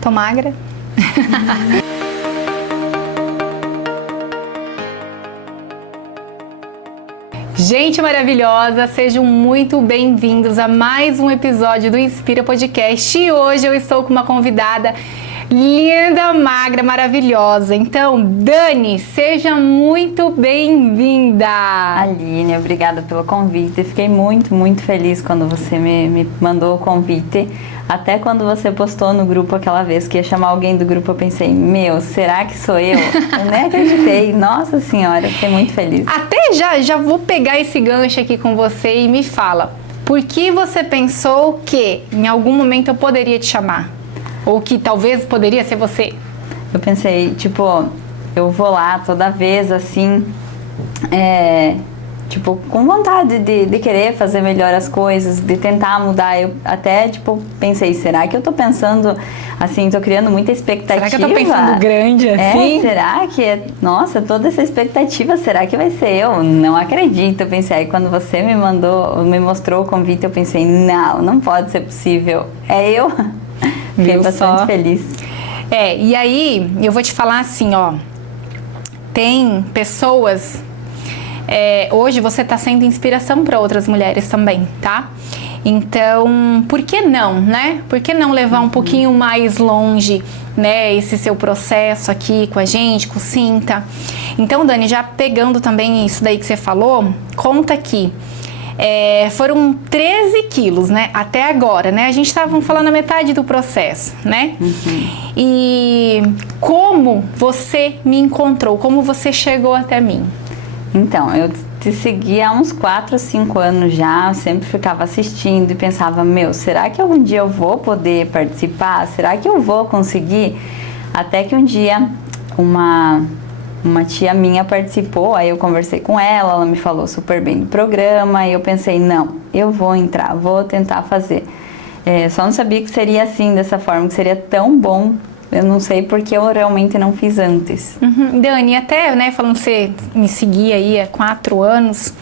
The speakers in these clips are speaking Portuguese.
Tô magra. Gente maravilhosa, sejam muito bem-vindos a mais um episódio do Inspira Podcast. E hoje eu estou com uma convidada linda, magra, maravilhosa. Então, Dani, seja muito bem-vinda. Aline, obrigada pelo convite. Fiquei muito feliz quando você me mandou o convite. Até quando você postou no grupo aquela vez que ia chamar alguém do grupo, eu pensei, meu, será que sou eu? Eu nem acreditei. Nossa Senhora, fiquei muito feliz. Até já vou pegar esse gancho aqui com você e me fala, por que você pensou que em algum momento eu poderia te chamar? Ou que talvez poderia ser você? Eu pensei, tipo, eu vou lá toda vez assim, tipo, com vontade de querer fazer melhor as coisas, de tentar mudar. Eu até, tipo, pensei, será que eu tô pensando, assim, tô criando muita expectativa? Será que eu tô pensando grande assim? Será que, nossa, toda essa expectativa, será que vai ser eu? Não acredito. Eu pensei, aí quando você me mostrou o convite, eu pensei, não pode ser possível. É eu? Fiquei bastante feliz. E aí, eu vou te falar assim, ó, tem pessoas... hoje você está sendo inspiração para outras mulheres também, tá? Então, por que não, né? Por que não levar um pouquinho mais longe, né, esse seu processo aqui com a gente, com o Cinta? Então, Dani, já pegando também isso daí que você falou, conta aqui. Foram 13 quilos, né? Até agora, né? A gente estava falando a metade do processo, né? E como você me encontrou? Como você chegou até mim? Então, eu te segui há uns 4, 5 anos já, eu sempre ficava assistindo e pensava, meu, será que algum dia eu vou poder participar? Será que eu vou conseguir? Até que um dia uma tia minha participou, aí eu conversei com ela me falou super bem do programa, e eu pensei, não, eu vou entrar, vou tentar fazer. Só não sabia que seria assim, dessa forma, que seria tão bom. Eu não sei porque eu realmente não fiz antes. Dani, até, né, falando que você me seguia aí há 4 anos,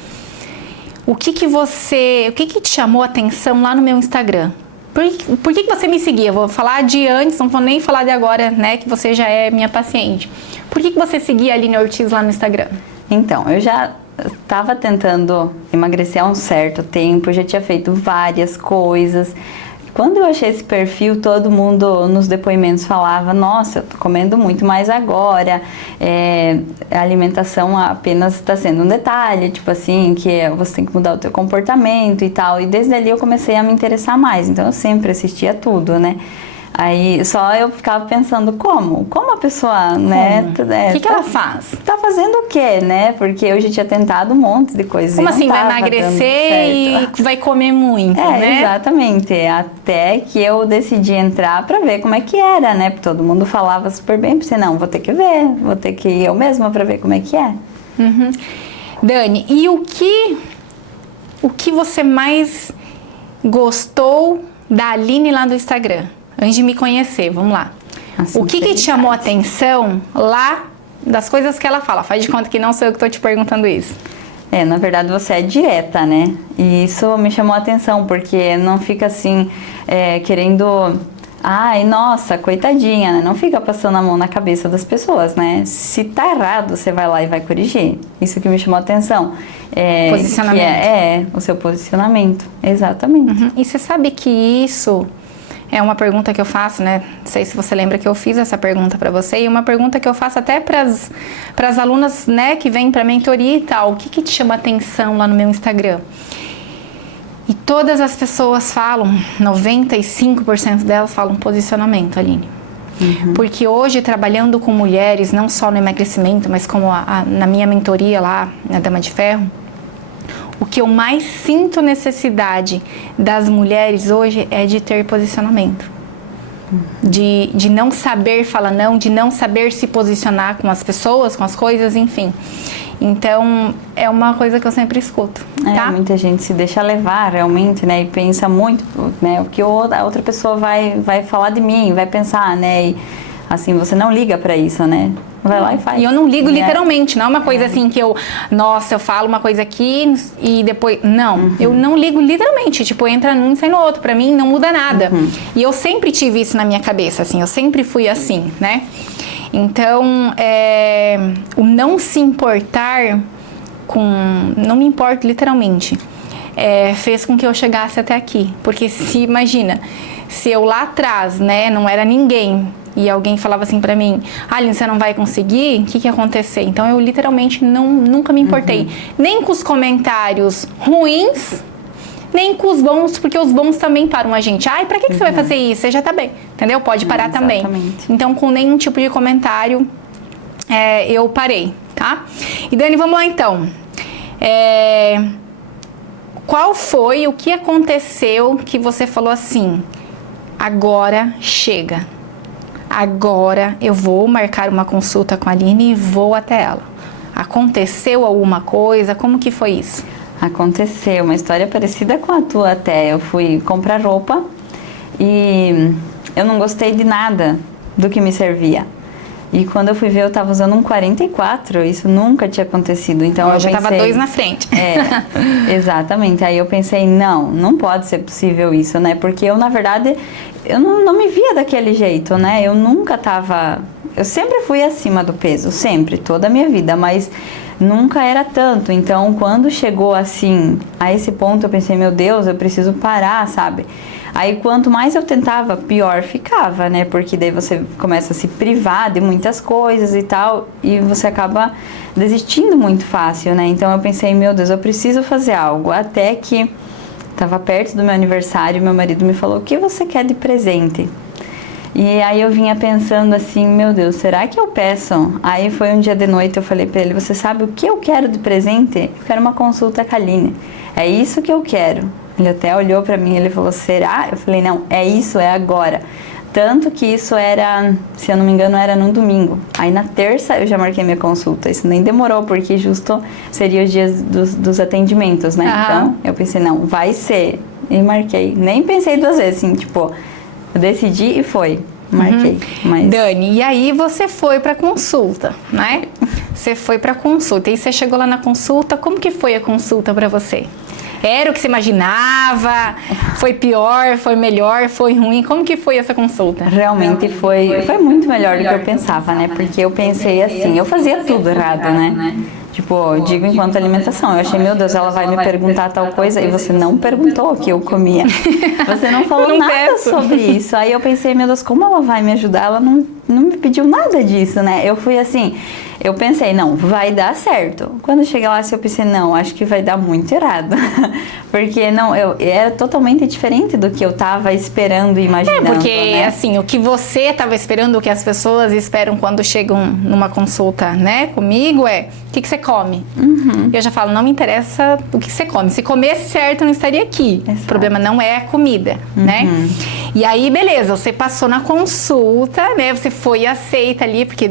o que te chamou a atenção lá no meu Instagram? Por que você me seguia? Vou falar de antes, não vou nem falar de agora, né, que você já é minha paciente. Por que você seguia a Aline Ortiz lá no Instagram? Então, eu já estava tentando emagrecer há um certo tempo, já tinha feito várias coisas. Quando eu achei esse perfil, todo mundo nos depoimentos falava, nossa, eu tô comendo muito mais agora, a alimentação apenas está sendo um detalhe, tipo assim, que você tem que mudar o teu comportamento e tal. E desde ali eu comecei a me interessar mais, então eu sempre assistia tudo, né? Aí só eu ficava pensando, como a pessoa, né? O que ela faz? Tá fazendo o quê, né? Porque eu já tinha tentado um monte de coisas. Como assim, vai emagrecer e vai comer muito, né? Exatamente. Até que eu decidi entrar pra ver como é que era, né? Porque todo mundo falava super bem, pensei, não, vou ter que ver, vou ter que ir eu mesma pra ver como é que é. Dani, e o que você mais gostou da Aline lá do Instagram? Antes de me conhecer, vamos lá. O que te chamou a atenção lá das coisas que ela fala? Faz de conta que não sou eu que estou te perguntando isso. Na verdade você é direta, né? E isso me chamou a atenção, porque não fica assim, querendo... Ai, nossa, coitadinha, né? Não fica passando a mão na cabeça das pessoas, né? Se tá errado, você vai lá e vai corrigir. Isso que me chamou a atenção. Posicionamento. O seu posicionamento, exatamente. E você sabe que isso... É uma pergunta que eu faço, né? Não sei se você lembra que eu fiz essa pergunta para você. E uma pergunta que eu faço até para as alunas, né, que vêm para mentoria e tal. O que te chama atenção lá no meu Instagram? E todas as pessoas falam, 95% delas falam posicionamento, Aline. Porque hoje, trabalhando com mulheres, não só no emagrecimento, mas como na minha mentoria lá, na Dama de Ferro, o que eu mais sinto necessidade das mulheres hoje é de ter posicionamento. De não saber falar não, de não saber se posicionar com as pessoas, com as coisas, enfim. Então, é uma coisa que eu sempre escuto, tá? Muita gente se deixa levar realmente, né? E pensa muito, né? O que a outra pessoa vai falar de mim, vai pensar, né? E Assim, você não liga pra isso, né? Vai lá e faz. E eu não ligo literalmente, não é uma coisa assim que eu falo uma coisa aqui e depois... Não, eu não ligo literalmente, tipo, entra num e sai no outro. Pra mim, não muda nada. E eu sempre tive isso na minha cabeça, assim, eu sempre fui assim, né? Então, o não se importar não me importo literalmente, fez com que eu chegasse até aqui. Porque imagina, se eu lá atrás, né, não era ninguém e alguém falava assim pra mim, Aline, você não vai conseguir, o que ia acontecer? Então eu literalmente nunca me importei, nem com os comentários ruins, nem com os bons, porque os bons também param a gente. Ai, pra que você vai fazer isso? Você já tá bem, entendeu? Pode parar também. Então, com nenhum tipo de comentário, eu parei, tá? E Dani, vamos lá então. Qual foi, o que aconteceu que você falou assim, agora chega. Agora eu vou marcar uma consulta com a Aline e vou até ela. Aconteceu alguma coisa? Como que foi isso? Aconteceu uma história parecida com a tua até. Eu fui comprar roupa e eu não gostei de nada do que me servia. E quando eu fui ver, eu tava usando um 44, isso nunca tinha acontecido. Então eu já pensei, tava 2 na frente. Exatamente. Aí eu pensei, não pode ser possível isso, né? Porque eu, na verdade, eu não me via daquele jeito, né? Eu sempre fui acima do peso, sempre, toda a minha vida, mas nunca era tanto. Então, quando chegou assim, a esse ponto, eu pensei, meu Deus, eu preciso parar, sabe? Aí, quanto mais eu tentava, pior ficava, né? Porque daí você começa a se privar de muitas coisas e tal, e você acaba desistindo muito fácil, né? Então, eu pensei, meu Deus, eu preciso fazer algo. Até que estava perto do meu aniversário, meu marido me falou, o que você quer de presente? E aí eu vinha pensando assim, meu Deus, será que eu peço? Aí foi um dia de noite, eu falei pra ele, você sabe o que eu quero de presente? Eu quero uma consulta com a Aline. É isso que eu quero. Ele até olhou pra mim e ele falou, será? Eu falei, não, é isso, é agora. Tanto que isso era, se eu não me engano, era num domingo. Aí na terça eu já marquei minha consulta. Isso nem demorou, porque justo seria os dias dos atendimentos, né? Então eu pensei, não, vai ser. E marquei. Nem pensei 2 vezes, assim, tipo, eu decidi e foi. Marquei. Mas... Dani, e aí você foi pra consulta, né? Você foi pra consulta. E você chegou lá na consulta, como que foi a consulta pra você? Era o que você imaginava? Foi pior? Foi melhor? Foi ruim? Como que foi essa consulta? Realmente foi muito melhor do que eu pensava, né? Porque eu pensei assim, eu fazia tudo errado, né? Tipo, digo enquanto alimentação. Eu achei, meu Deus, ela vai me perguntar tal coisa e você não perguntou o que eu comia. Você não falou nada sobre isso. Aí eu pensei, meu Deus, como ela vai me ajudar? Ela não me pediu nada disso, né? Eu fui assim, eu pensei, não, vai dar certo. Quando eu cheguei lá, eu pensei, não, acho que vai dar muito errado. Porque não, era totalmente diferente do que eu tava esperando e imaginando. Porque, né? assim, o que você tava esperando, o que as pessoas esperam quando chegam numa consulta, né, comigo o que você come? Eu já falo, não me interessa o que você come. Se comesse certo, eu não estaria aqui. Exato. O problema não é a comida, né? E aí, beleza, você passou na consulta, né? Você foi aceita ali, porque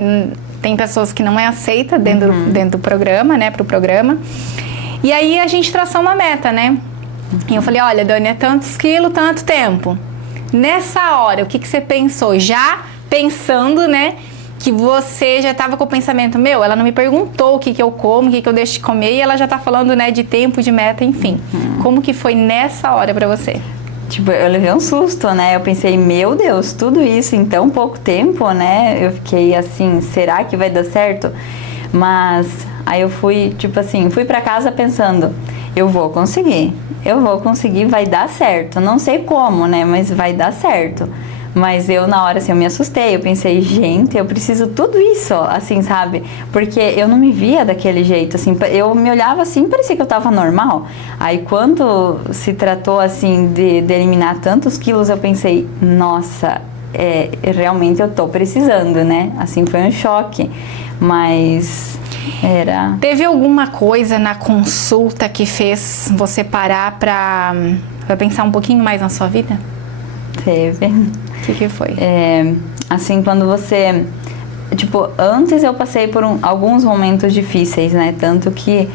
tem pessoas que não é aceita dentro do programa, né? Pro programa. E aí, a gente traçou uma meta, né? E eu falei, olha, Dani, é tantos quilos, tanto tempo. Nessa hora, o que você pensou? Já pensando, né? Que você já estava com o pensamento, ela não me perguntou o que eu como, o que eu deixo de comer, e ela já tá falando, né, de tempo, de meta, enfim. Como que foi nessa hora pra você? Tipo, eu levei um susto, né? Eu pensei, meu Deus, tudo isso em tão pouco tempo, né? Eu fiquei assim, será que vai dar certo? Mas aí eu fui, tipo assim, fui pra casa pensando, eu vou conseguir, vai dar certo. Não sei como, né? Mas vai dar certo. Mas eu, na hora, assim, eu me assustei. Eu pensei, gente, eu preciso tudo isso, assim, sabe? Porque eu não me via daquele jeito, assim. Eu me olhava assim, parecia que eu tava normal. Aí, quando se tratou, assim, de eliminar tantos quilos, eu pensei, nossa, realmente eu tô precisando, né? Assim, foi um choque. Mas era... Teve alguma coisa na consulta que fez você parar pra pensar um pouquinho mais na sua vida? Teve. O que foi? Assim, quando você... Tipo, antes eu passei por alguns momentos difíceis, né? Tanto que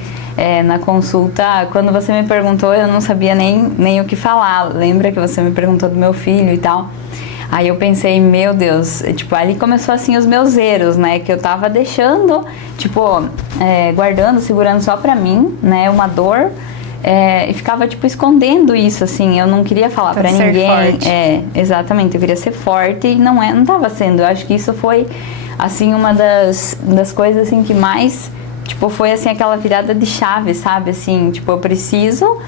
na consulta, quando você me perguntou, eu não sabia nem o que falar. Lembra que você me perguntou do meu filho e tal? Aí eu pensei, meu Deus, tipo, ali começou assim os meus erros, né? Que eu tava deixando, tipo, guardando, segurando só pra mim, né? Uma dor. E ficava, tipo, escondendo isso, assim. Eu não queria falar pra ninguém. Forte. Exatamente. Eu queria ser forte e não tava sendo. Eu acho que isso foi, assim, uma das coisas, assim, que mais... Tipo, foi, assim, aquela virada de chave, sabe? Assim, tipo, eu preciso...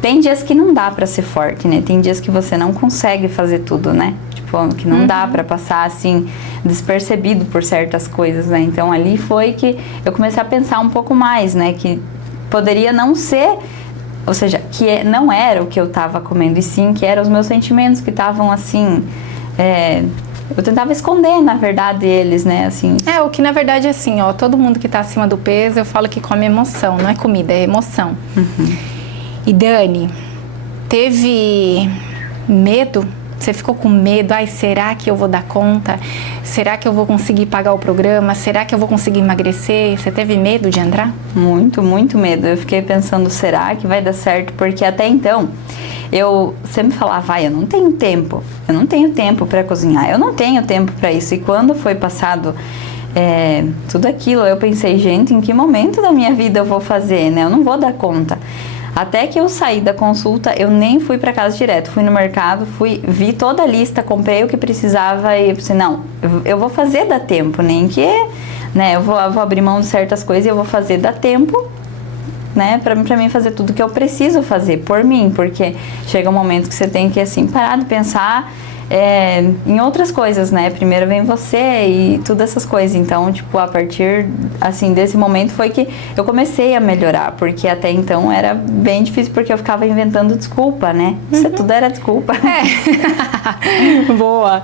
Tem dias que não dá pra ser forte, né? Tem dias que você não consegue fazer tudo, né? Tipo, que não dá pra passar, assim, despercebido por certas coisas, né? Então, ali foi que eu comecei a pensar um pouco mais, né? Que poderia não ser... Ou seja, que não era o que eu tava comendo, e sim que eram os meus sentimentos que estavam, assim... eu tentava esconder, na verdade, eles, né? Assim... O que na verdade é assim, ó, todo mundo que tá acima do peso, eu falo que come emoção, não é comida, é emoção. E Dani, teve medo? Você ficou com medo? Ai, será que eu vou dar conta? Será que eu vou conseguir pagar o programa? Será que eu vou conseguir emagrecer? Você teve medo de entrar? Muito, muito medo. Eu fiquei pensando, será que vai dar certo? Porque até então, eu sempre falava, eu não tenho tempo. Eu não tenho tempo para cozinhar. Eu não tenho tempo para isso. E quando foi passado tudo aquilo, eu pensei, gente, em que momento da minha vida eu vou fazer, né? Eu não vou dar conta. Até que eu saí da consulta, eu nem fui para casa direto, fui no mercado, vi toda a lista, comprei o que precisava e eu pensei, não, eu vou fazer dar tempo, nem que, né, eu vou abrir mão de certas coisas e eu vou fazer dar tempo, né, pra mim fazer tudo que eu preciso fazer por mim, porque chega um momento que você tem que, assim, parar de pensar em outras coisas, né? Primeiro vem você e todas essas coisas. Então, tipo, a partir, assim, desse momento foi que eu comecei a melhorar, porque até então era bem difícil, porque eu ficava inventando desculpa, né? Isso tudo era desculpa. Boa!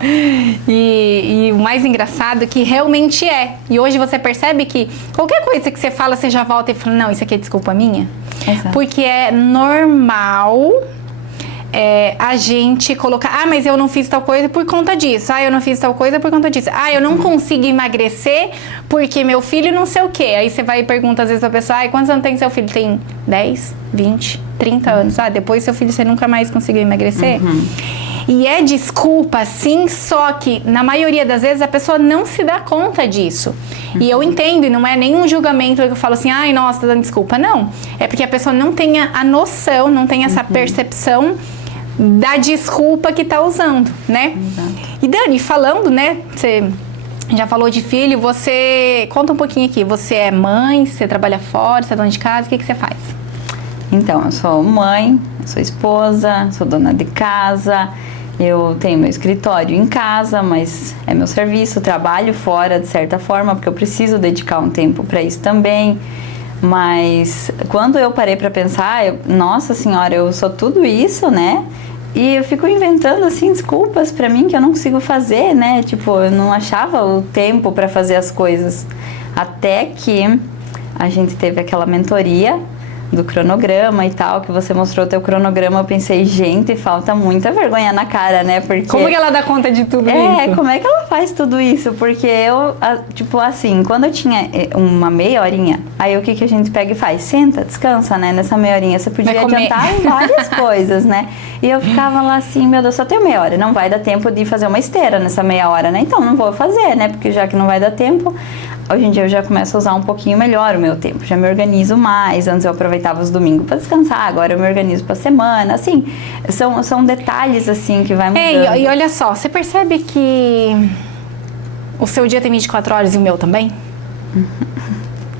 E o mais engraçado é que realmente é. E hoje você percebe que qualquer coisa que você fala, você já volta e fala, não, isso aqui é desculpa minha. Exato. Porque é normal... a gente colocar, mas eu não fiz tal coisa por conta disso, eu não fiz tal coisa por conta disso, eu não consigo emagrecer porque meu filho não sei o quê. Aí você vai e pergunta às vezes pra pessoa, quantos anos tem seu filho? Tem 10, 20, 30 anos. Depois seu filho você nunca mais conseguiu emagrecer? E é desculpa, sim, só que na maioria das vezes a pessoa não se dá conta disso. E eu entendo, e não é nenhum julgamento que eu falo assim, nossa, tá dando desculpa. Não, é porque a pessoa não tem a noção, não tem essa percepção da desculpa que tá usando, né? Exato. E Dani, falando, né, você já falou de filho, você... Conta um pouquinho aqui, você é mãe, você trabalha fora, você é dona de casa, o que você faz? Então, eu sou mãe, sou esposa, sou dona de casa, eu tenho meu escritório em casa, mas é meu serviço, trabalho fora de certa forma, porque eu preciso dedicar um tempo para isso também. Mas quando eu parei para pensar, nossa senhora, eu sou tudo isso, né? E eu fico inventando, assim, desculpas pra mim que eu não consigo fazer, né? Tipo, eu não achava o tempo pra fazer as coisas. Até que a gente teve aquela mentoria do cronograma e tal, que você mostrou o teu cronograma, eu pensei, gente, falta muita vergonha na cara, né? Porque... Como que ela dá conta de tudo isso? Como é que ela faz tudo isso? Porque eu, tipo assim, quando eu tinha uma meia horinha, aí o que a gente pega e faz? Senta, descansa, né? Nessa meia horinha, você podia adiantar em várias coisas, né? E eu ficava lá assim, meu Deus, só tenho meia hora, não vai dar tempo de fazer uma esteira nessa meia hora, né? Então não vou fazer, né? Porque já que não vai dar tempo... Hoje em dia eu já começo a usar um pouquinho melhor o meu tempo, já me organizo mais. Antes eu aproveitava os domingos para descansar, agora eu me organizo para semana, assim, são detalhes assim que vai mudando. E olha só, você percebe que o seu dia tem 24 horas e o meu também?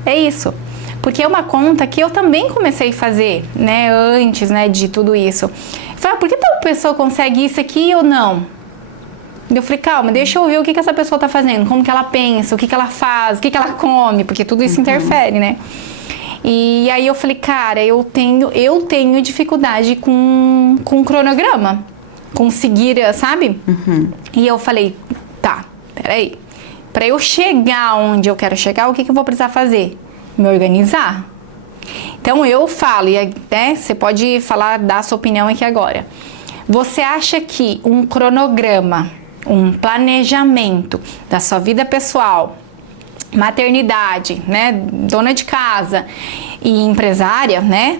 É isso, porque é uma conta que eu também comecei a fazer, né, antes, né, de tudo isso. Eu falei, por que tal pessoa consegue isso aqui e eu não? Eu falei, calma, deixa eu ver o que essa pessoa tá fazendo, como que ela pensa, o que ela faz, o que ela come, porque tudo isso interfere, né? E aí eu falei, cara, eu tenho dificuldade com cronograma, com seguir, sabe? E eu falei, tá, peraí, pra eu chegar onde eu quero chegar, o que eu vou precisar fazer? Me organizar. Então eu falo, né, você pode falar, dar a sua opinião aqui agora. Você acha que um cronograma, um planejamento da sua vida pessoal, maternidade, né, dona de casa e empresária, né,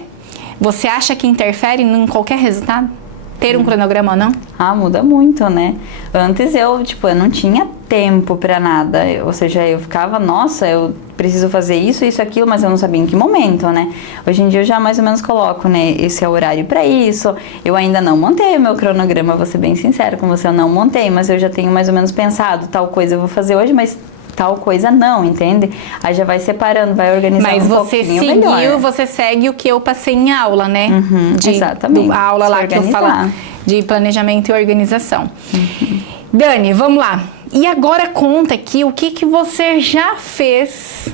você acha que interfere em qualquer resultado? ter um cronograma ou não? Muda muito, né? Antes eu não tinha tempo pra nada, ou seja, eu ficava, nossa, eu preciso fazer isso, aquilo, mas eu não sabia em que momento, né? Hoje em dia eu já mais ou menos coloco, né, esse é o horário pra isso. Eu ainda não montei o meu cronograma, vou ser bem sincera com você, eu não montei, mas eu já tenho mais ou menos pensado, tal coisa eu vou fazer hoje, mas tal coisa não, entende? Aí já vai separando, vai organizando um pouquinho melhor. Mas você seguiu, você segue o que eu passei em aula, né? Exatamente. A aula lá que eu falo de planejamento e organização. Dani, vamos lá. E agora conta aqui o que você já fez,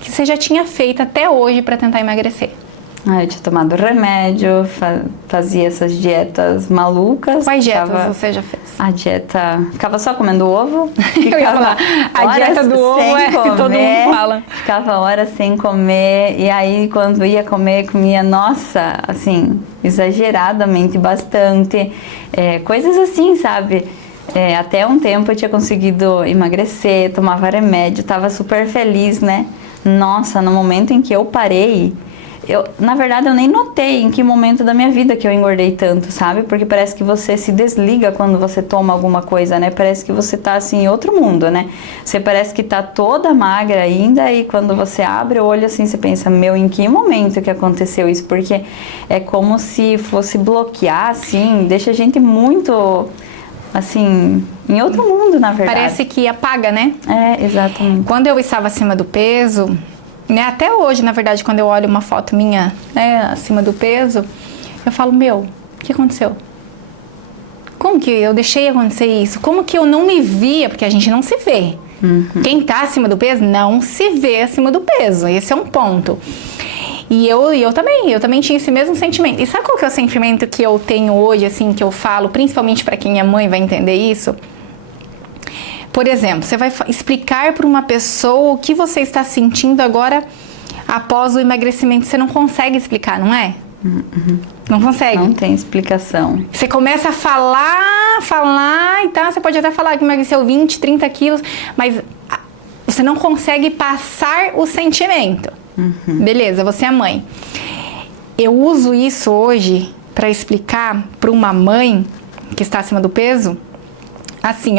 que você já tinha feito até hoje para tentar emagrecer. Eu tinha tomado remédio, fazia essas dietas malucas. Quais dietas você já fez? A dieta... Ficava só comendo ovo. Eu ia falar, a dieta do ovo é que todo mundo fala. Ficava horas sem comer. E aí, quando ia comer, comia, nossa, assim, exageradamente bastante. Coisas assim, sabe? Até um tempo eu tinha conseguido emagrecer, tomava remédio, tava super feliz, né? Nossa, no momento em que eu parei... na verdade, eu nem notei em que momento da minha vida que eu engordei tanto, sabe? Porque parece que você se desliga quando você toma alguma coisa, né? Parece que você tá, assim, em outro mundo, né? Você parece que tá toda magra ainda e quando você abre o olho, assim, você pensa, em que momento que aconteceu isso? Porque é como se fosse bloquear, assim, deixa a gente muito, assim, em outro mundo, na verdade. Parece que apaga, né? Exatamente. Quando eu estava acima do peso... Né, até hoje, na verdade, quando eu olho uma foto minha, né, acima do peso, eu falo, o que aconteceu? Como que eu deixei acontecer isso? Como que eu não me via? Porque a gente não se vê. Quem tá acima do peso não se vê acima do peso. Esse é um ponto. E eu também tinha esse mesmo sentimento. E sabe qual que é o sentimento que eu tenho hoje, assim, que eu falo, principalmente para quem é mãe vai entender isso? Por exemplo, você vai explicar para uma pessoa o que você está sentindo agora após o emagrecimento. Você não consegue explicar, não é? Não consegue. Não tem explicação. Você começa a falar e tal. Você pode até falar que emagreceu 20, 30 quilos, mas você não consegue passar o sentimento. Beleza, você é mãe. Eu uso isso hoje para explicar para uma mãe que está acima do peso, assim,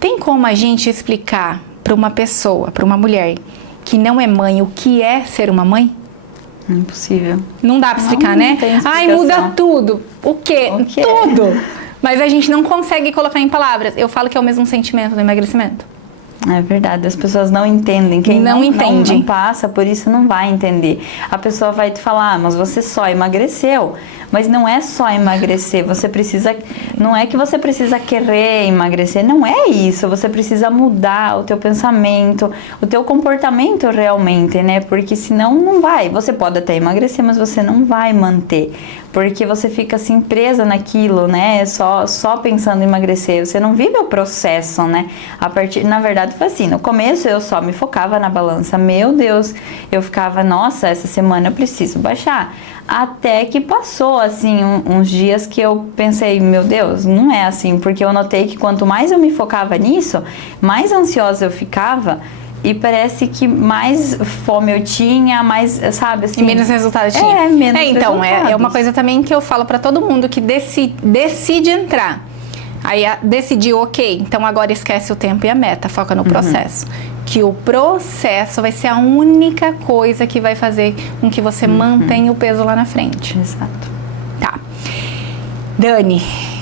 tem como a gente explicar para uma pessoa, para uma mulher que não é mãe, o que é ser uma mãe? Impossível. Não dá para explicar, né? Ai, muda tudo. O quê? Tudo. Mas a gente não consegue colocar em palavras. Eu falo que é o mesmo sentimento do emagrecimento. É verdade, as pessoas não entendem. Quem não entende. Não passa por isso não vai entender. A pessoa vai te falar, mas você só emagreceu. Mas não é só emagrecer, você precisa... Não é que você precisa querer emagrecer, não é isso. Você precisa mudar o teu pensamento, o teu comportamento realmente, né? Porque senão não vai. Você pode até emagrecer, mas você não vai manter. Porque você fica assim presa naquilo, né? Só pensando em emagrecer. Você não vive o processo, né? Na verdade foi assim, no começo eu só me focava na balança. Meu Deus, eu ficava, nossa, essa semana eu preciso baixar. Até que passou, assim, uns dias que eu pensei, meu Deus, não é assim. Porque eu notei que quanto mais eu me focava nisso, mais ansiosa eu ficava. E parece que mais fome eu tinha, mais, sabe, assim... E menos resultado tinha. Então, é uma coisa também que eu falo pra todo mundo que decide entrar. Aí decidiu, ok, então agora esquece o tempo e a meta, foca no processo. Que o processo vai ser a única coisa que vai fazer com que você mantenha o peso lá na frente. Exato. Tá. Dani,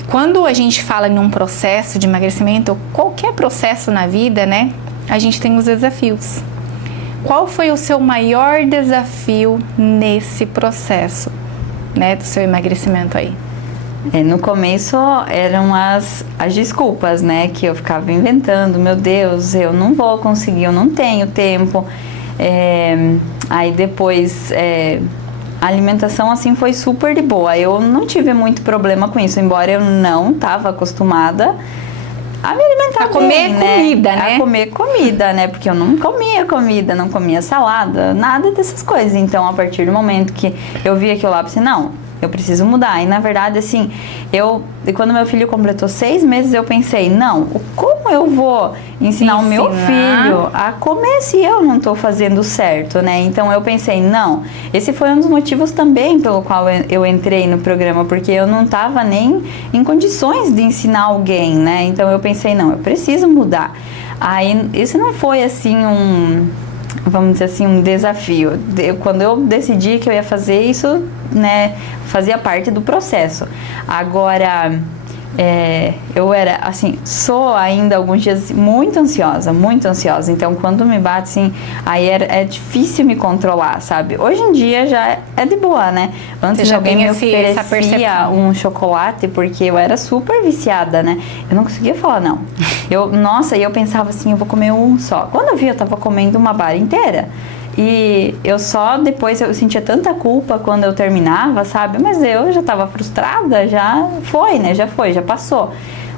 quando a gente fala em um processo de emagrecimento, ou qualquer processo na vida, né, a gente tem os desafios. Qual foi o seu maior desafio nesse processo, né, do seu emagrecimento aí? No começo eram as desculpas, né, que eu ficava inventando. Meu Deus, eu não vou conseguir, eu não tenho tempo. Aí depois a alimentação assim foi super de boa. Eu não tive muito problema com isso, embora eu não estava acostumada a me alimentar a comer bem, comida, né? A comer comida, né? Porque eu não comia comida, não comia salada, nada dessas coisas. Então, a partir do momento que eu vi aquilo lá, eu pensei, não, eu preciso mudar. E, na verdade, assim, quando meu filho completou 6 meses, eu pensei, não, como eu vou ensinar o meu filho a comer se eu não tô fazendo certo, né? Então eu pensei, não, esse foi um dos motivos também pelo qual eu entrei no programa, porque eu não tava nem em condições de ensinar alguém, né? Então eu pensei, não, eu preciso mudar. Aí isso não foi assim vamos dizer assim, um desafio. Quando eu decidi que eu ia fazer isso, né, fazia parte do processo. Agora, eu era, assim, sou ainda alguns dias muito ansiosa. Então, quando me bate, assim, aí é difícil me controlar, sabe? Hoje em dia já é de boa, né? Antes alguém me oferecia um chocolate, porque eu era super viciada, né? Eu não conseguia falar não. E eu pensava assim, eu vou comer um só. Quando eu vi, eu tava comendo uma barra inteira. E depois eu sentia tanta culpa quando eu terminava, sabe? Mas eu já estava frustrada, já passou.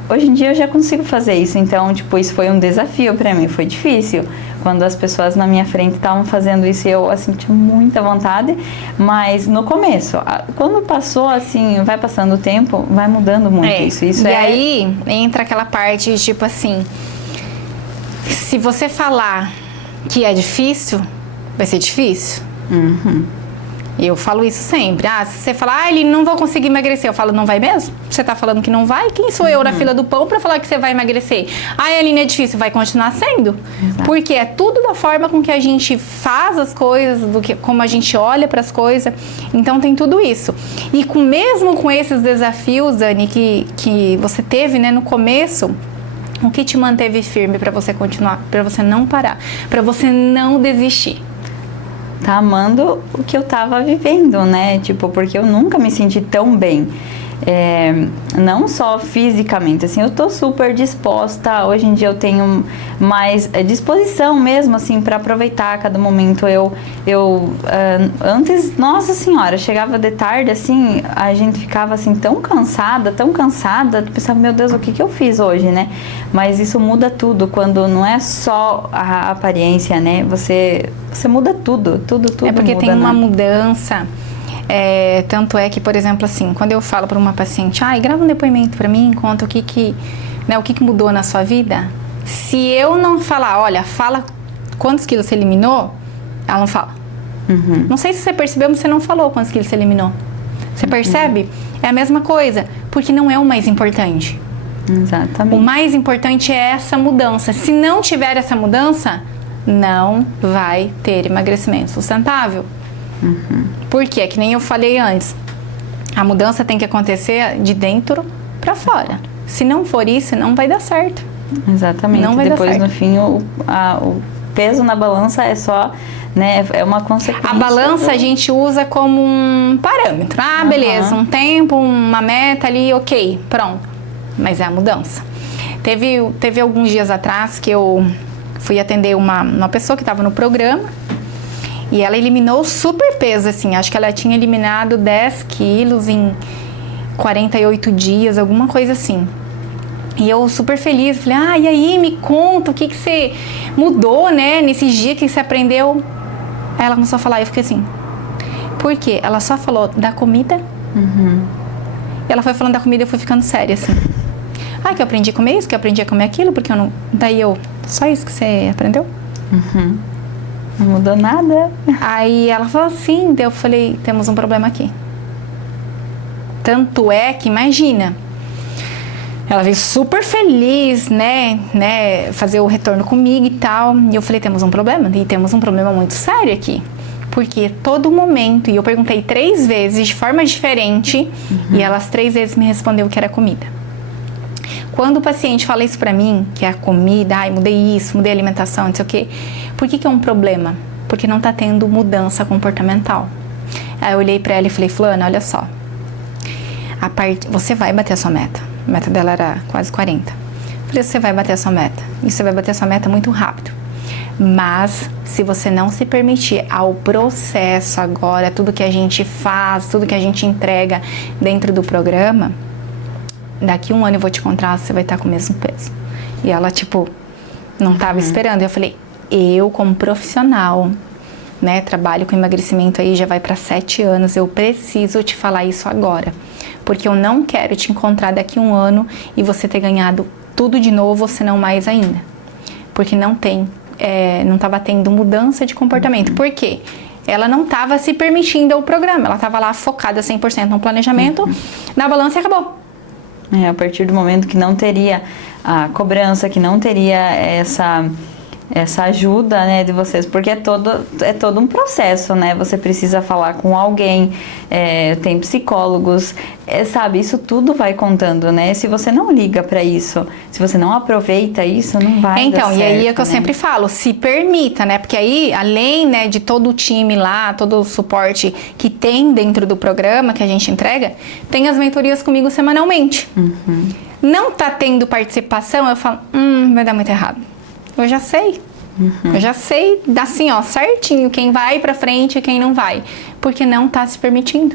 Hoje em dia eu já consigo fazer isso, então, tipo, isso foi um desafio pra mim, foi difícil. Quando as pessoas na minha frente estavam fazendo isso, eu, assim, tinha muita vontade, mas no começo, quando passou, assim, vai passando o tempo, vai mudando muito isso. E aí entra aquela parte, tipo assim, se você falar que é difícil, vai ser difícil. Eu falo isso sempre. Se você falar, ele não vou conseguir emagrecer, eu falo, não vai mesmo? Você tá falando que não vai? Quem sou eu na fila do pão pra falar que você vai emagrecer? Aline, é difícil, vai continuar sendo. Exato. Porque é tudo da forma com que a gente faz as coisas, como a gente olha pras coisas. Então tem tudo isso. E mesmo com esses desafios, Dani, que você teve, né, no começo, o que te manteve firme pra você continuar, pra você não parar, pra você não desistir? Tá amando o que eu tava vivendo, né? Tipo, porque eu nunca me senti tão bem. Não só fisicamente, assim, eu tô super disposta. Hoje em dia eu tenho mais disposição mesmo, assim, para aproveitar cada momento. Antes, nossa senhora, chegava de tarde, assim, a gente ficava, assim, tão cansada, pensava, meu Deus, o que eu fiz hoje, né? Mas isso muda tudo, quando não é só a aparência, né? Você muda tudo É porque muda, tem uma né? mudança. Tanto é que, por exemplo, assim, quando eu falo para uma paciente, grava um depoimento para mim, conta o que mudou na sua vida. Se eu não falar, olha, fala quantos quilos você eliminou, ela não fala. Não sei se você percebeu, mas você não falou quantos quilos você eliminou. Você percebe? É a mesma coisa, porque não é o mais importante. Exatamente. O mais importante é essa mudança. Se não tiver essa mudança, não vai ter emagrecimento sustentável. Por quê? Que nem eu falei antes, a mudança tem que acontecer de dentro para fora. Se não for isso, não vai dar certo. Exatamente. Não vai Depois, dar certo. no fim, o peso na balança é só, né, é uma consequência. A balança a gente usa como um parâmetro. Beleza, um tempo, uma meta ali, ok, pronto. Mas é a mudança. Teve alguns dias atrás que eu fui atender uma pessoa que estava no programa. E ela eliminou super peso, assim, acho que ela tinha eliminado 10 quilos em 48 dias, alguma coisa assim. E eu super feliz, falei, e aí, me conta, o que você mudou, né, nesses dias que você aprendeu? Aí ela começou a falar, e eu fiquei assim, por quê? Ela só falou da comida. E ela foi falando da comida e eu fui ficando séria, assim. Que eu aprendi a comer isso, que eu aprendi a comer aquilo, porque eu não... Daí só isso que você aprendeu? Não mudou nada. Aí ela falou assim, daí eu falei, temos um problema aqui. Tanto é que, imagina, ela veio super feliz, né, fazer o retorno comigo e tal. E eu falei, temos um problema, e temos um problema muito sério aqui. Porque todo momento, e eu perguntei 3 vezes de forma diferente, e elas 3 vezes me respondeu que era comida. Quando o paciente fala isso pra mim, que é a comida, mudei isso, mudei a alimentação, não sei o quê, por que é um problema? Porque não tá tendo mudança comportamental. Aí eu olhei pra ela e falei, fulana, olha só, você vai bater a sua meta. A meta dela era quase 40. Falei, você vai bater a sua meta. E você vai bater a sua meta muito rápido. Mas, se você não se permitir ao processo agora, tudo que a gente faz, tudo que a gente entrega dentro do programa, daqui 1 ano eu vou te encontrar, você vai estar com o mesmo peso. E ela, tipo, não tava esperando. E eu falei, eu como profissional, né, trabalho com emagrecimento aí, já vai para 7 anos, eu preciso te falar isso agora. Porque eu não quero te encontrar daqui 1 ano e você ter ganhado tudo de novo, se não mais ainda. Porque não estava tendo mudança de comportamento. Por quê? Ela não estava se permitindo ao programa, ela estava lá focada 100% no planejamento, na balança e acabou. A partir do momento que não teria a cobrança, que não teria essa ajuda, né, de vocês, porque é todo um processo, né, você precisa falar com alguém, tem psicólogos, sabe, isso tudo vai contando, né, se você não liga para isso, se você não aproveita isso, não vai dar certo, e aí é que eu né? sempre falo, se permita, né, porque aí, além, né, de todo o time lá, todo o suporte que tem dentro do programa que a gente entrega, tem as mentorias comigo semanalmente. Não tá tendo participação, eu falo, vai dar muito errado. Eu já sei. Eu já sei, assim, ó, certinho quem vai pra frente e quem não vai. Porque não tá se permitindo.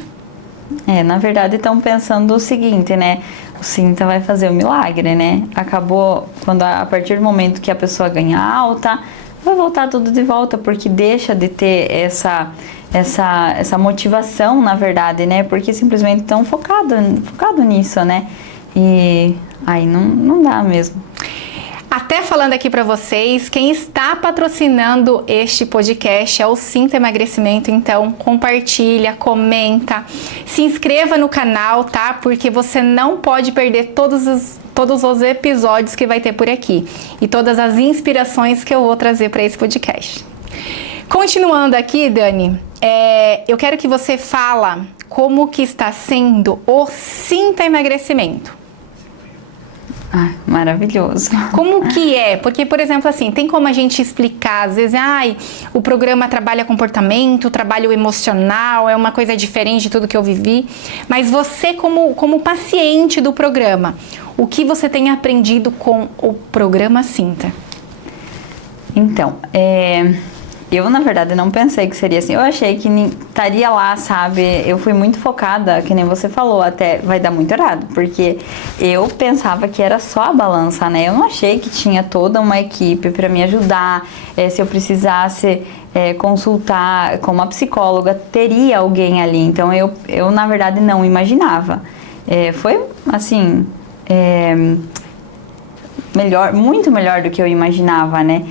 Na verdade, estão pensando o seguinte, né? O Sinta vai fazer o milagre, né? Acabou, a partir do momento que a pessoa ganha alta, vai voltar tudo de volta, porque deixa de ter essa motivação, na verdade, né? Porque simplesmente estão focado nisso, né? E aí não dá mesmo. Até falando aqui pra vocês, quem está patrocinando este podcast é o Sinta Emagrecimento, então compartilha, comenta, se inscreva no canal, tá? Porque você não pode perder todos os episódios que vai ter por aqui e todas as inspirações que eu vou trazer para esse podcast. Continuando aqui, Dani, eu quero que você fala como que está sendo o Sinta Emagrecimento. Maravilhoso. Como que é? Porque, por exemplo, assim, tem como a gente explicar, às vezes, o programa trabalha comportamento, trabalha o emocional, é uma coisa diferente de tudo que eu vivi, mas você como paciente do programa, o que você tem aprendido com o programa Sinta? Então, eu, na verdade, não pensei que seria assim. Eu achei que estaria lá, sabe? Eu fui muito focada, que nem você falou, até vai dar muito errado, porque eu pensava que era só a balança, né? Eu não achei que tinha toda uma equipe para me ajudar. Se eu precisasse consultar com uma psicóloga, teria alguém ali. Então, eu na verdade, não imaginava. Foi, assim, muito melhor do que eu imaginava, né?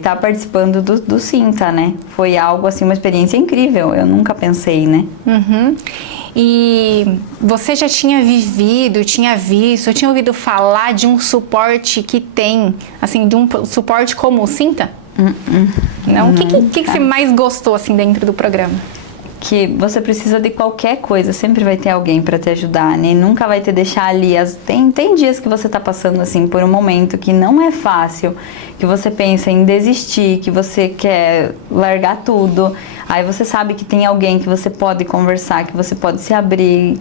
Tá participando do Sinta, né? Foi algo assim, uma experiência incrível. Eu nunca pensei, né? E você já tinha vivido, tinha visto, tinha ouvido falar de um suporte que tem, assim, de um suporte como o Sinta? Não? O que você mais gostou, assim, dentro do programa? Que você precisa de qualquer coisa, sempre vai ter alguém para te ajudar, né? Nunca vai te deixar ali. Tem dias que você tá passando assim por um momento que não é fácil, que você pensa em desistir, que você quer largar tudo. Aí você sabe que tem alguém que você pode conversar, que você pode se abrir,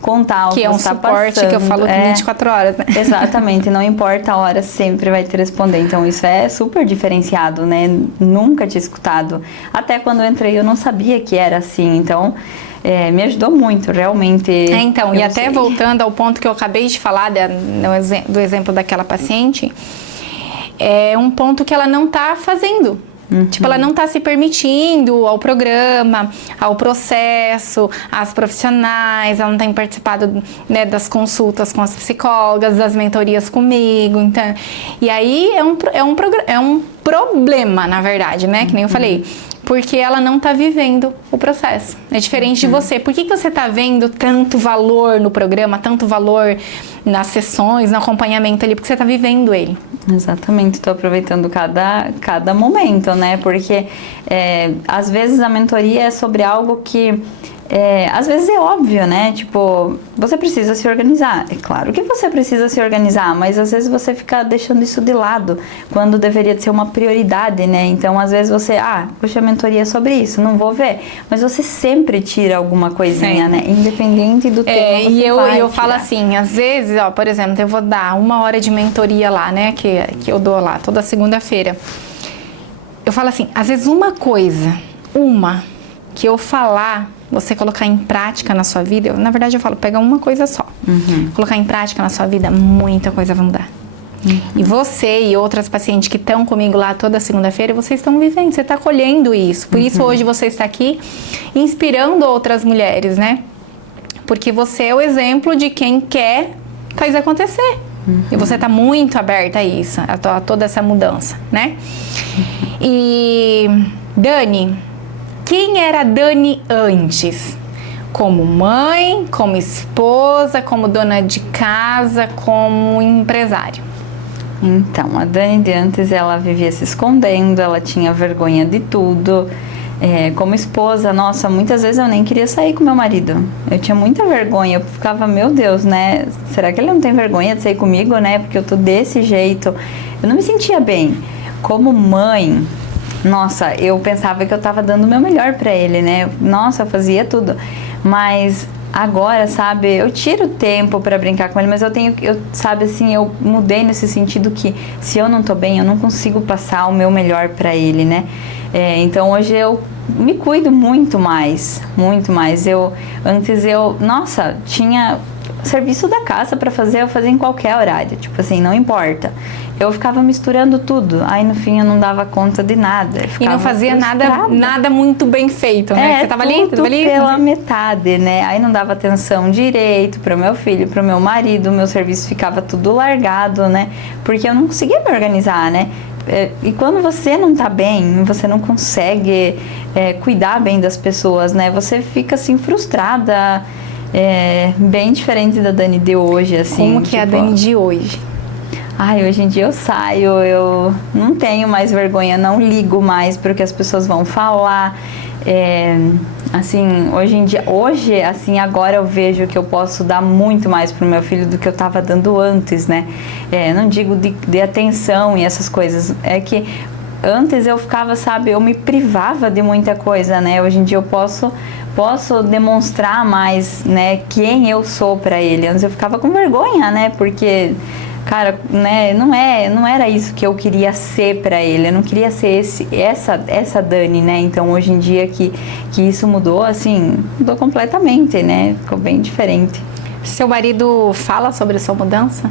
contar o que você tá passando. Que é um suporte que eu falo 24 horas, né? Exatamente, não importa a hora, sempre vai te responder. Então isso é super diferenciado, né? Nunca tinha escutado. Até quando eu entrei eu não sabia que era assim, então me ajudou muito, realmente. Então, e até voltando ao ponto que eu acabei de falar do exemplo daquela paciente, é um ponto que ela não tá fazendo. Tipo, ela não tá se permitindo ao programa, ao processo, às profissionais, ela não tem participado, né, das consultas com as psicólogas, das mentorias comigo, então, e aí é um problema, na verdade, né, que nem eu falei, porque ela não tá vivendo o processo. É diferente de você. Por que você tá vendo tanto valor no programa, tanto valor nas sessões, no acompanhamento ali? Porque você tá vivendo ele. Exatamente, estou aproveitando cada momento, né? Porque às vezes a mentoria é sobre algo que às vezes é óbvio, né? Tipo, você precisa se organizar. É claro que você precisa se organizar, mas às vezes você fica deixando isso de lado, quando deveria ser uma prioridade, né? Então, às vezes você, puxa, a mentoria é sobre isso, não vou ver. Mas você sempre tira alguma coisinha, né? Independente do tema, e eu falo assim, às vezes, por exemplo, eu vou dar 1 hora de mentoria lá, né? Que eu dou lá, toda segunda-feira. Eu falo assim, às vezes que eu falar, você colocar em prática na sua vida, na verdade eu falo, pega uma coisa só. Colocar em prática na sua vida, muita coisa vai mudar. E você e outras pacientes que estão comigo lá toda segunda-feira, vocês estão vivendo, você está colhendo isso. Por isso hoje você está aqui inspirando outras mulheres, né? Porque você é o exemplo de quem quer fazer acontecer. E você tá muito aberta a isso, a toda essa mudança, né? E Dani, quem era a Dani antes? Como mãe, como esposa, como dona de casa, como empresária? Então, a Dani de antes, ela vivia se escondendo, ela tinha vergonha de tudo. Como esposa, nossa, muitas vezes eu nem queria sair com meu marido. Eu tinha muita vergonha, eu ficava, meu Deus, né? Será que ele não tem vergonha de sair comigo, né? Porque eu tô desse jeito. Eu não me sentia bem. Como mãe, nossa, eu pensava que eu tava dando o meu melhor pra ele, né? Nossa, eu fazia tudo. Mas agora, sabe, eu tiro tempo pra brincar com ele, mas sabe assim, eu mudei nesse sentido que se eu não tô bem, eu não consigo passar o meu melhor pra ele, né? Então hoje eu me cuido muito mais, muito mais. Antes nossa, tinha serviço da casa pra fazer, eu fazia em qualquer horário, tipo assim, não importa. Eu ficava misturando tudo, aí no fim eu não dava conta de nada. E não fazia nada muito bem feito, né? Você tava ali pela metade, né? Aí não dava atenção direito pro meu filho, pro meu marido, o meu serviço ficava tudo largado, né? Porque eu não conseguia me organizar, né? E quando você não tá bem, você não consegue cuidar bem das pessoas, né? Você fica assim frustrada, bem diferente da Dani de hoje, assim. Como que é a Dani de hoje? Ai, hoje em dia eu saio, eu não tenho mais vergonha, não ligo mais pro que as pessoas vão falar. Assim, hoje, assim, agora eu vejo que eu posso dar muito mais pro meu filho do que eu tava dando antes, né? Não digo de atenção e essas coisas, é que antes eu ficava, sabe, eu me privava de muita coisa, né? Hoje em dia eu posso demonstrar mais, né, quem eu sou pra ele. Antes eu ficava com vergonha, né? Porque, cara, né, não era isso que eu queria ser pra ele. Eu não queria ser essa Dani, né? Então hoje em dia que isso mudou, assim, mudou completamente, né? Ficou bem diferente. Seu marido fala sobre a sua mudança?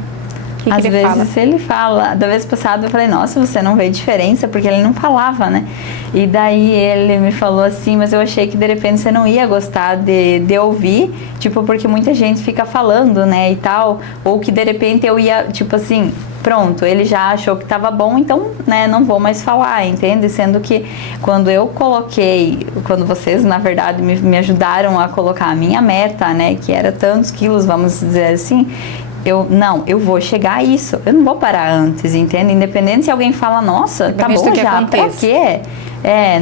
Às vezes ele fala. Da vez passada eu falei, nossa, você não vê diferença? Porque ele não falava, né? E daí ele me falou assim, mas eu achei que de repente você não ia gostar de ouvir, tipo, porque muita gente fica falando, né, e tal, ou que de repente eu ia, tipo assim, pronto, ele já achou que tava bom, então, né, não vou mais falar, entende? Sendo que quando vocês, na verdade, me ajudaram a colocar a minha meta, né, que era tantos quilos, vamos dizer assim, eu vou chegar a isso, eu não vou parar antes, entende? Independente se alguém fala, nossa, tá bom já, pra quê?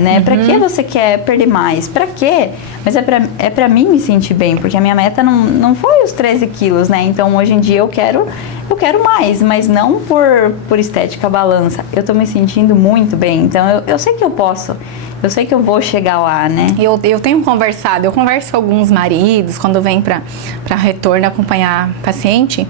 Né? Pra que você quer perder mais? Pra quê? Mas é pra mim me sentir bem, porque a minha meta não foi os 13 quilos, né? Então hoje em dia eu quero mais, mas não por estética balança. Eu tô me sentindo muito bem, então eu sei que eu posso. Eu sei que eu vou chegar lá, né? Eu tenho conversado, eu converso com alguns maridos quando vem pra retorno acompanhar paciente.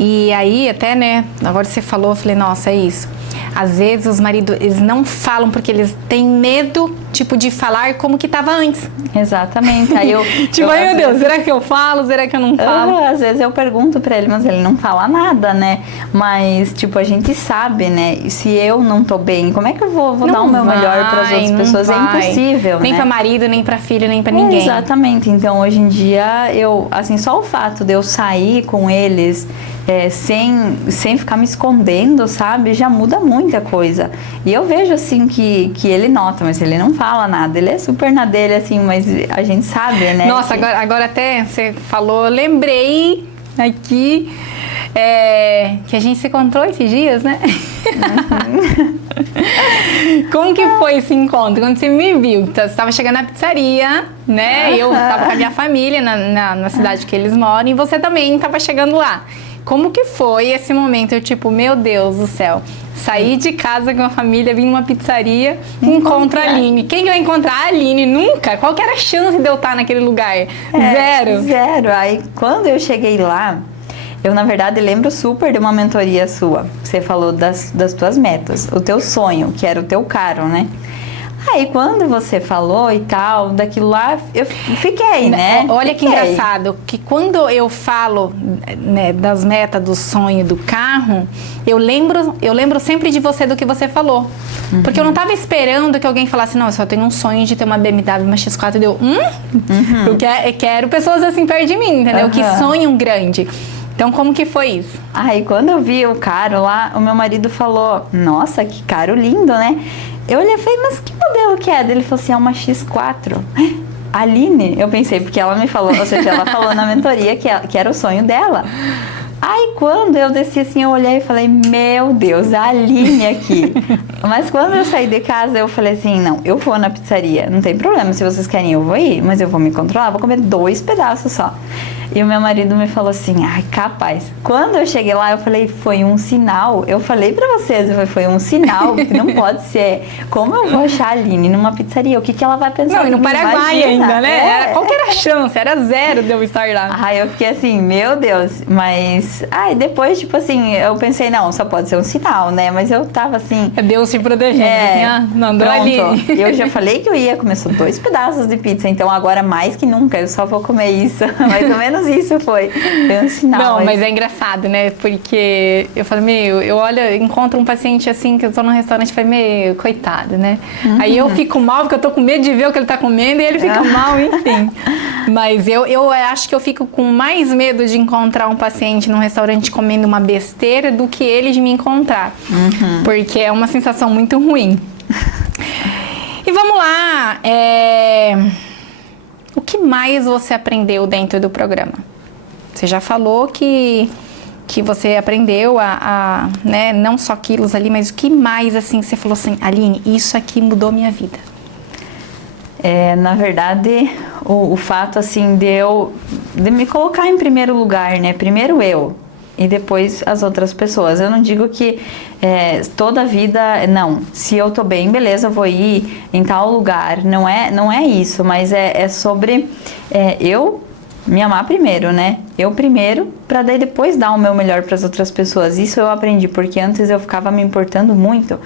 E aí até, né, agora você falou, eu falei, nossa, é isso. Às vezes os maridos, eles não falam porque eles têm medo, tipo, de falar como que tava antes. Exatamente. Aí tipo, ai meu Deus, será que eu falo? Será que eu não falo? Às vezes eu pergunto pra ele, mas ele não fala nada, né? Mas, tipo, a gente sabe, né? E se eu não tô bem, como é que eu vou dar o meu melhor pras outras pessoas? É impossível, nem né? pra marido, nem pra filho, nem pra ninguém. Exatamente. Então, hoje em dia, assim, só o fato de eu sair com eles... sem ficar me escondendo, sabe? Já muda muita coisa. E eu vejo, assim, que ele nota, mas ele não fala nada. Ele é super na dele, assim, mas a gente sabe, né? Nossa, agora até você falou, eu lembrei aqui que a gente se encontrou esses dias, né? Como que foi esse encontro? Quando você me viu, você estava chegando na pizzaria, né? Eu estava com a minha família na cidade que eles moram e você também estava chegando lá. Como que foi esse momento? Eu tipo, meu Deus do céu, saí de casa com a família, vim numa pizzaria, encontro a Aline. Quem vai encontrar a Aline? Nunca? Qual que era a chance de eu estar naquele lugar? Zero. Zero. Aí, quando eu cheguei lá, eu, na verdade, lembro super de uma mentoria sua. Você falou das tuas metas, o teu sonho, que era o teu caro, né? Aí, quando você falou e tal, daquilo lá, eu fiquei, né? Olha que engraçado, que quando eu falo, né, das metas, do sonho, do carro, eu lembro sempre de você, do que você falou. Porque eu não tava esperando que alguém falasse, não, eu só tenho um sonho de ter uma BMW, uma X4, e eu quero pessoas assim perto de mim, entendeu? Que sonham grande. Então, como que foi isso? Aí, quando eu vi o caro lá, o meu marido falou, nossa, que caro lindo, né? Eu olhei e falei, mas que modelo que é? Ele falou assim, é uma X4. Aline, eu pensei, porque ela me falou, ou seja, ela falou na mentoria que era o sonho dela. Aí quando eu desci assim, eu olhei e falei, meu Deus, a Aline aqui. Mas quando eu saí de casa, eu falei assim, não, eu vou na pizzaria, não tem problema, se vocês querem eu vou ir, mas eu vou me controlar, vou comer 2 pedaços só. E o meu marido me falou assim, ai, capaz. Quando eu cheguei lá, eu falei, foi um sinal. Eu falei pra vocês, foi um sinal, que não pode ser. Como eu vou achar a Aline numa pizzaria? O que ela vai pensar? Não, e no Paraguai ainda, né? É. Qual que era a chance? Era 0 de eu estar lá. Ai, eu fiquei assim, meu Deus. Mas, depois, tipo assim, eu pensei, não, só pode ser um sinal, né? Mas eu tava assim... É Deus se protegendo, assim, mandou ali. Eu já falei que eu ia comer só 2 pedaços de pizza, então agora mais que nunca, eu só vou comer isso. Mais ou menos isso foi um sinal. Não, mas é engraçado, né? Porque eu falei, eu encontro um paciente assim, que eu tô num restaurante e falei, coitado, né? Aí eu fico mal, porque eu tô com medo de ver o que ele tá comendo e ele fica mal, enfim. Mas eu acho que eu fico com mais medo de encontrar um paciente num restaurante comendo uma besteira do que ele de me encontrar. Porque é uma sensação muito ruim. E vamos lá, o que mais você aprendeu dentro do programa? Você já falou que você aprendeu né, não só quilos ali, mas o que mais, assim, você falou assim, Aline, isso aqui mudou minha vida? Na verdade, o fato, assim, de me colocar em primeiro lugar, né? Primeiro eu e depois as outras pessoas. Eu não digo que toda a vida, não. Se eu tô bem, beleza, vou ir em tal lugar. Não é isso, mas é sobre eu me amar primeiro, né? Eu primeiro, pra daí depois dar o meu melhor para as outras pessoas. Isso eu aprendi, porque antes eu ficava me importando muito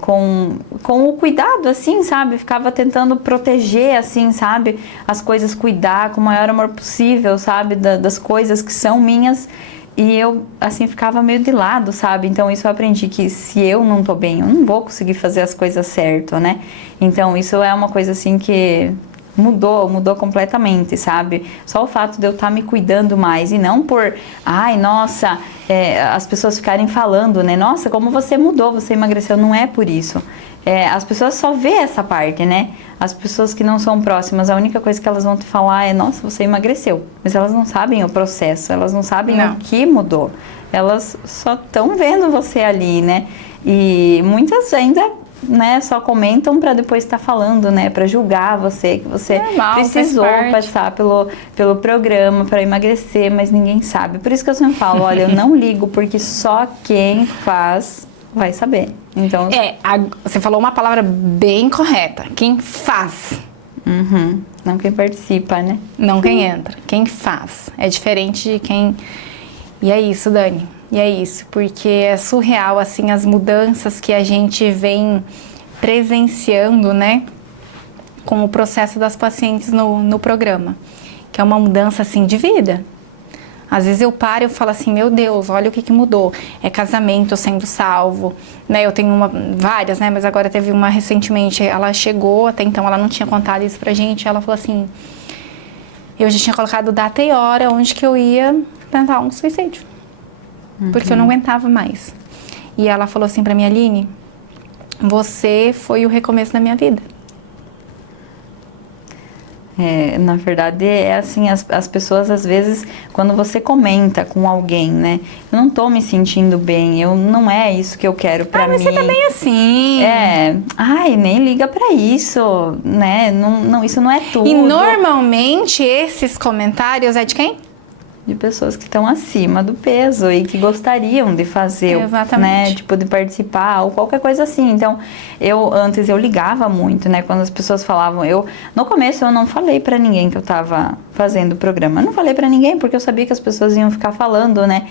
com o cuidado, assim, sabe? Ficava tentando proteger, assim, sabe? As coisas, cuidar com o maior amor possível, sabe? Das coisas que são minhas. E eu, assim, ficava meio de lado, sabe? Então, isso eu aprendi, que se eu não tô bem, eu não vou conseguir fazer as coisas certo, né? Então, isso é uma coisa, assim, que mudou completamente, sabe? Só o fato de eu estar me cuidando mais e não por, ai, nossa, as pessoas ficarem falando, né? Nossa, como você mudou, você emagreceu. Não é por isso. As pessoas só vê essa parte, né? As pessoas que não são próximas, a única coisa que elas vão te falar é, nossa, você emagreceu. Mas elas não sabem o processo, elas não sabem o que mudou. Elas só estão vendo você ali, né? E muitas ainda, né, só comentam para depois estar falando, né, para julgar você, que você precisou passar pelo programa para emagrecer, mas ninguém sabe. Por isso que eu sempre falo, olha, eu não ligo, porque só quem faz vai saber. Então, você falou uma palavra bem correta, quem faz. Não quem participa, né? Não quem entra, quem faz. É diferente de quem... E é isso, Dani. E é isso, porque é surreal, assim, as mudanças que a gente vem presenciando, né, com o processo das pacientes no programa, que é uma mudança, assim, de vida. Às vezes eu paro e eu falo assim, meu Deus, olha o que mudou. É casamento sendo salvo, né, eu tenho várias, né, mas agora teve uma recentemente, ela chegou, até então ela não tinha contado isso pra gente, ela falou assim, eu já tinha colocado data e hora onde que eu ia tentar um suicídio. Porque eu não aguentava mais. E ela falou assim pra mim, Aline, você foi o recomeço da minha vida. Na verdade, é assim, as pessoas às vezes, quando você comenta com alguém, né, eu não tô me sentindo bem, não é isso que eu quero pra mim. Mas você tá bem assim. Ai, nem liga pra isso, né, não, isso não é tudo. E normalmente esses comentários é de quem? De pessoas que estão acima do peso e que gostariam de fazer, né, tipo, de participar ou qualquer coisa assim. Então, antes eu ligava muito, né, quando as pessoas falavam, no começo eu não falei pra ninguém que eu tava fazendo o programa. Eu não falei pra ninguém porque eu sabia que as pessoas iam ficar falando, né,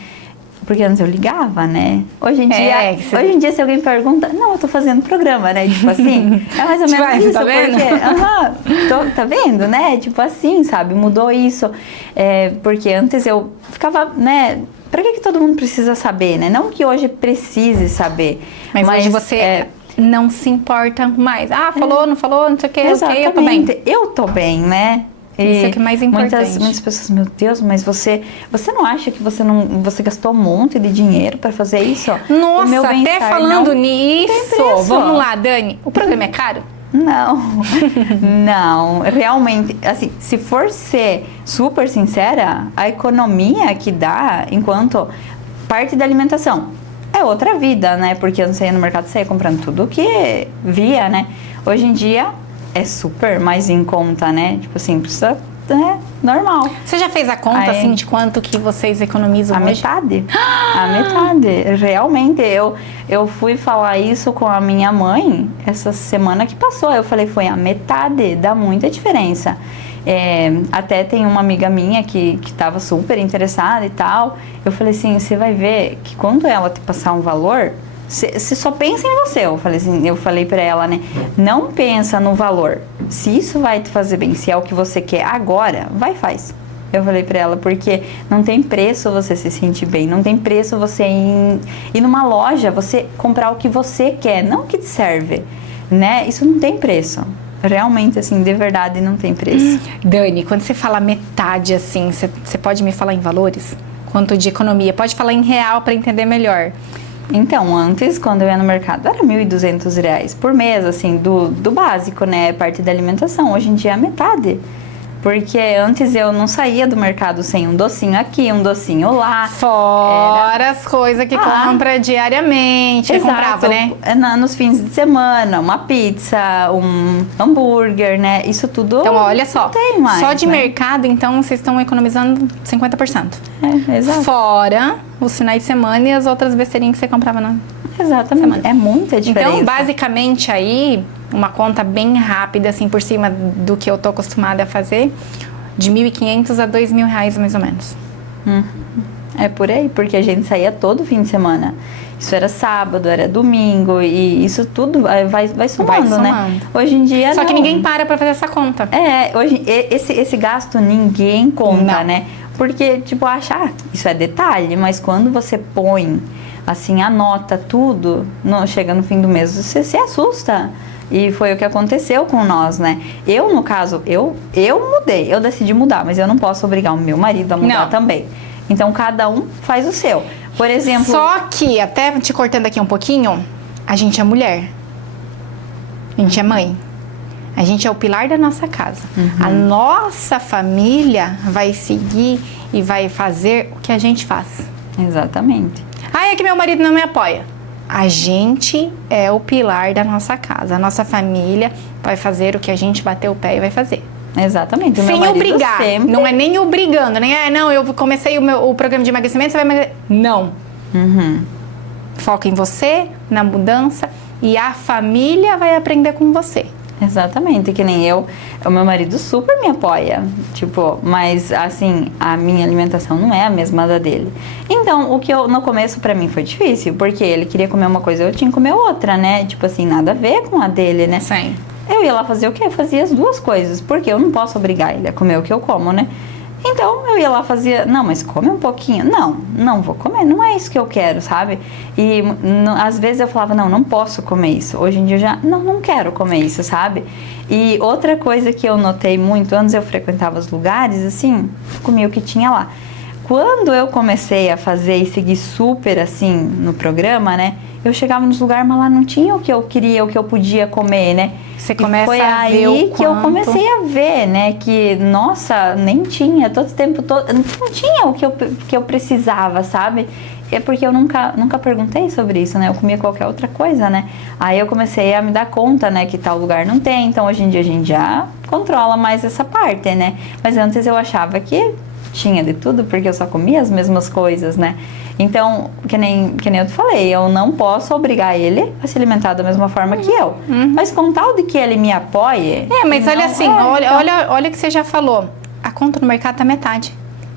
porque antes eu ligava, né? Hoje em dia, se alguém pergunta, não, eu tô fazendo programa, né? Tipo assim, é mais ou menos isso, tá vendo? Porque, tá vendo, né? Tipo assim, sabe? Mudou isso. Porque antes eu ficava, né? Pra que todo mundo precisa saber, né? Não que hoje precise saber. Mas hoje você não se importa mais. Ah, falou, não falou, não sei o que, exatamente. ok, eu tô bem. Eu tô bem, né? Isso é que é mais importante. Muitas pessoas, meu Deus, mas você não acha que você gastou um monte de dinheiro para fazer isso? Nossa, o meu até falando nisso, vamos lá, Dani, o programa é caro? Não, não, realmente, assim, se for ser super sincera, a economia que dá enquanto parte da alimentação é outra vida, né? Porque eu não saía no mercado, saía comprando tudo que via, né? Hoje em dia é super mais em conta, né? Tipo assim, precisa, né? Normal. Você já fez a conta, assim, de quanto que vocês economizam hoje? Metade. A metade. Realmente, eu fui falar isso com a minha mãe essa semana que passou. Eu falei, foi a metade, dá muita diferença. Até tem uma amiga minha que estava super interessada e tal. Eu falei assim, você vai ver que quando ela te passar um valor, você só pensa em você. Eu falei pra ela, né? Não pensa no valor. Se isso vai te fazer bem, se é o que você quer agora, vai e faz. Eu falei pra ela, porque não tem preço você se sentir bem, não tem preço você ir numa loja, você comprar o que você quer, não o que te serve, né? Isso não tem preço. Realmente, assim, de verdade, não tem preço. Dani, quando você fala metade, assim, você pode me falar em valores? Quanto de economia? Pode falar em real para entender melhor. Então, antes, quando eu ia no mercado, era R$1.200 por mês, assim, do básico, né? Parte da alimentação. Hoje em dia é a metade. Porque antes eu não saía do mercado sem um docinho aqui, um docinho lá. Fora as coisas que compra diariamente. Exato. Comprava, né? Nos fins de semana, uma pizza, um hambúrguer, né? Isso tudo. Então, olha só. Não tem mais, só de né? mercado, então, vocês estão economizando 50%. Exato. Fora os finais de semana e as outras besteirinhas que você comprava na Exatamente. semana. É muita diferença. Então, basicamente, aí, uma conta bem rápida, assim, por cima do que eu tô acostumada a fazer, de R$1.500 a R$2.000, mais ou menos. É por aí, porque a gente saía todo fim de semana. Isso era sábado, era domingo, e isso tudo vai somando, né? Hoje em dia, Só que ninguém para pra fazer essa conta. Hoje, esse gasto ninguém conta, Não. né? Porque, tipo, isso é detalhe, mas quando você põe, assim, anota tudo, chega no fim do mês, você se assusta. E foi o que aconteceu com nós, né? Eu, no caso, eu mudei, eu decidi mudar, mas eu não posso obrigar o meu marido a mudar também. Então, cada um faz o seu. Por exemplo... Só que, até te cortando aqui um pouquinho, a gente é mulher. A gente é mãe. A gente é o pilar da nossa casa. A nossa família vai seguir e vai fazer o que a gente faz. Exatamente. É que meu marido não me apoia. A gente é o pilar da nossa casa. A nossa família vai fazer o que a gente bater o pé e vai fazer. Exatamente. Sem obrigar. Sempre... Não é nem obrigando. Nem, não, eu comecei o programa de emagrecimento, você vai emagrecer. Não. Foca em você, na mudança, e a família vai aprender com você. Exatamente, que nem eu, o meu marido super me apoia, tipo, mas assim, a minha alimentação não é a mesma da dele. Então, no começo pra mim foi difícil, porque ele queria comer uma coisa, eu tinha que comer outra, né? Tipo assim, nada a ver com a dele, né? Sim. Eu ia lá fazer o quê? Eu fazia as duas coisas, porque eu não posso obrigar ele a comer o que eu como, né? Então, eu ia lá fazia, não, mas come um pouquinho. Não vou comer, não é isso que eu quero, sabe? E às vezes eu falava, não posso comer isso. Hoje em dia eu já, não quero comer isso, sabe? E outra coisa que eu notei muito, antes eu frequentava os lugares, assim, comia o que tinha lá. Quando eu comecei a fazer e seguir super, assim, no programa, né? Eu chegava nos lugares, mas lá não tinha o que eu queria, o que eu podia comer, né? Você começa foi a ver aí o que eu quanto... comecei a ver, né? Que, nossa, nem tinha, todo esse tempo todo, não tinha o que eu precisava, sabe? É porque eu nunca perguntei sobre isso, né? Eu comia qualquer outra coisa, né? Aí eu comecei a me dar conta, né? Que tal lugar não tem, então hoje em dia a gente já controla mais essa parte, né? Mas antes eu achava que tinha de tudo, porque eu só comia as mesmas coisas, né? Então, que nem eu te falei, eu não posso obrigar ele a se alimentar da mesma forma que eu. Mas com tal de que ele me apoie... mas olha assim, olha o que você já falou. A conta no mercado tá metade.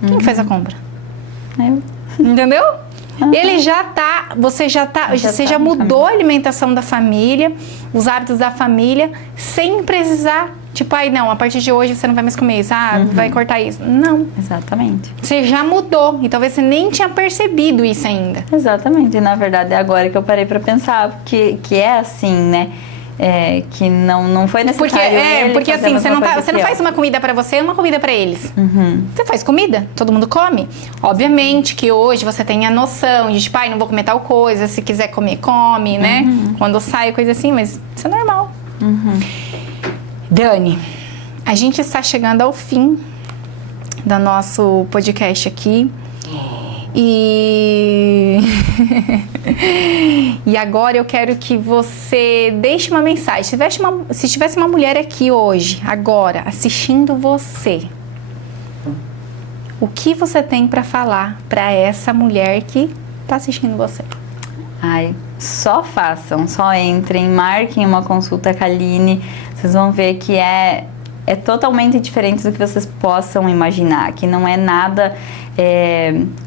Quem fez a compra? Eu. Entendeu? Ele já tá, você já mudou a alimentação da família, os hábitos da família, sem precisar, tipo, não, a partir de hoje você não vai mais comer isso, vai cortar isso. Não. Exatamente. Você já mudou, e talvez você nem tinha percebido isso ainda. Exatamente, e na verdade é agora que eu parei pra pensar que é assim, né? que não foi necessário. Porque assim, você não faz uma comida pra você e uma comida pra eles. Você faz comida, todo mundo come. Obviamente que hoje você tem a noção de, tipo, não vou comer tal coisa, se quiser comer, come, né? Quando sai, coisa assim, mas isso é normal. Dani, a gente está chegando ao fim do nosso podcast aqui. E agora eu quero que você deixe uma mensagem. Se tivesse uma mulher aqui hoje, agora, assistindo você, o que você tem para falar para essa mulher que está assistindo você? Só façam, só entrem, marquem uma consulta com a Aline. Vocês vão ver que é totalmente diferente do que vocês possam imaginar, que não é nada...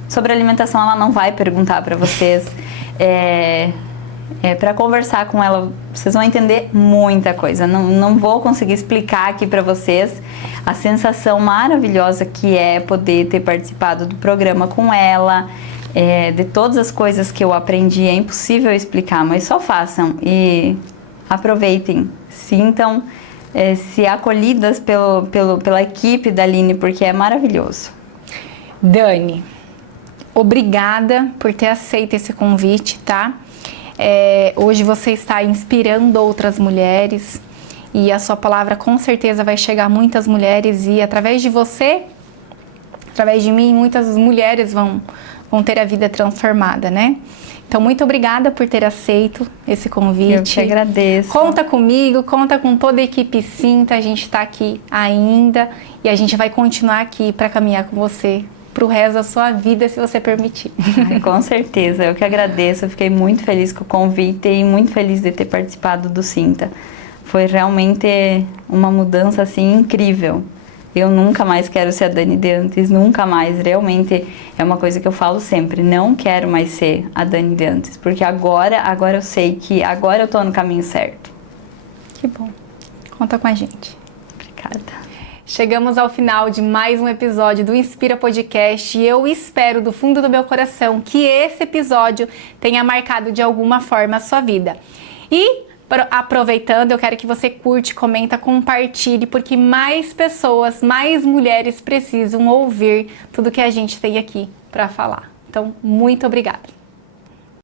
sobre alimentação ela não vai perguntar para vocês, para conversar com ela vocês vão entender muita coisa, não vou conseguir explicar aqui para vocês a sensação maravilhosa que é poder ter participado do programa com ela, de todas as coisas que eu aprendi, é impossível explicar, mas só façam e aproveitem, sintam se acolhidas pela equipe da Aline, porque é maravilhoso. Dani, obrigada por ter aceito esse convite, tá? Hoje você está inspirando outras mulheres e a sua palavra com certeza vai chegar a muitas mulheres e através de você, através de mim, muitas mulheres vão ter a vida transformada, né? Então, muito obrigada por ter aceito esse convite. Eu te agradeço. Conta comigo, conta com toda a equipe Sinta, a gente está aqui ainda e a gente vai continuar aqui para caminhar com você pro resto da sua vida, se você permitir. Com certeza, eu que agradeço, eu fiquei muito feliz com o convite e muito feliz de ter participado do Sinta. Foi realmente uma mudança assim incrível. Eu nunca mais quero ser a Dani de antes, nunca mais, realmente é uma coisa que eu falo sempre, não quero mais ser a Dani de antes, porque agora eu sei que agora eu tô no caminho certo. Que bom, conta com a gente. Obrigada. Chegamos ao final de mais um episódio do Inspira Podcast e eu espero do fundo do meu coração que esse episódio tenha marcado de alguma forma a sua vida. E aproveitando, eu quero que você curte, comenta, compartilhe, porque mais pessoas, mais mulheres precisam ouvir tudo que a gente tem aqui para falar. Então, muito obrigada.